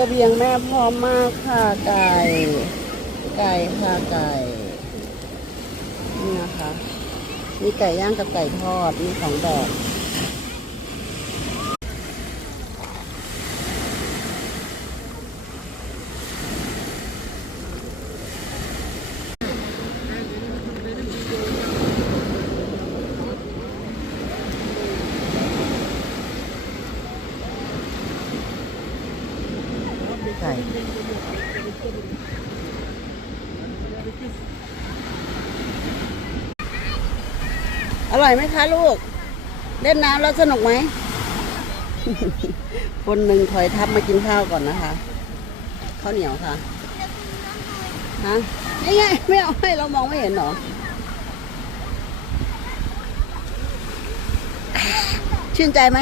กระเบียงแม่พร้อมมากค่ะไก่ ไก่ค่ะไก่ นี่นะคะ มีไก่ย่างกับไก่ทอด มีสองแบบ ไก่อร่อยไหมคะลูก เล่นน้ำแล้วสนุกไหม คนหนึ่งถอยทับมากินข้าวก่อนนะคะข้าวเหนียวค่ะฮะนี่ไงไม่เอาให้เรามองไม่เห็นหรอชื่นใจไหม